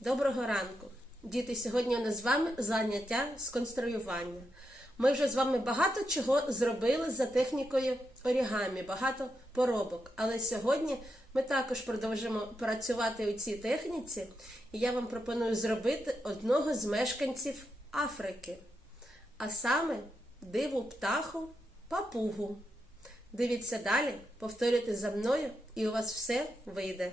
Доброго ранку! Діти, сьогодні у нас з вами заняття з конструювання. Ми вже з вами багато чого зробили за технікою орігамі, багато поробок. Але сьогодні ми також продовжимо працювати у цій техніці, і я вам пропоную зробити одного з мешканців Африки, а саме диву, птаху, папугу. Дивіться далі, повторюйте за мною, і у вас все вийде!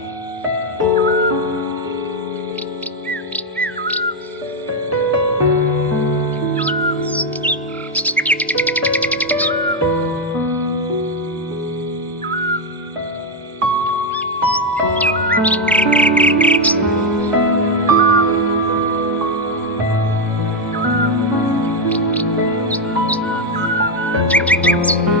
thank you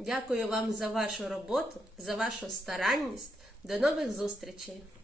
Дякую вам за вашу роботу, за вашу старанність. До нових зустрічей.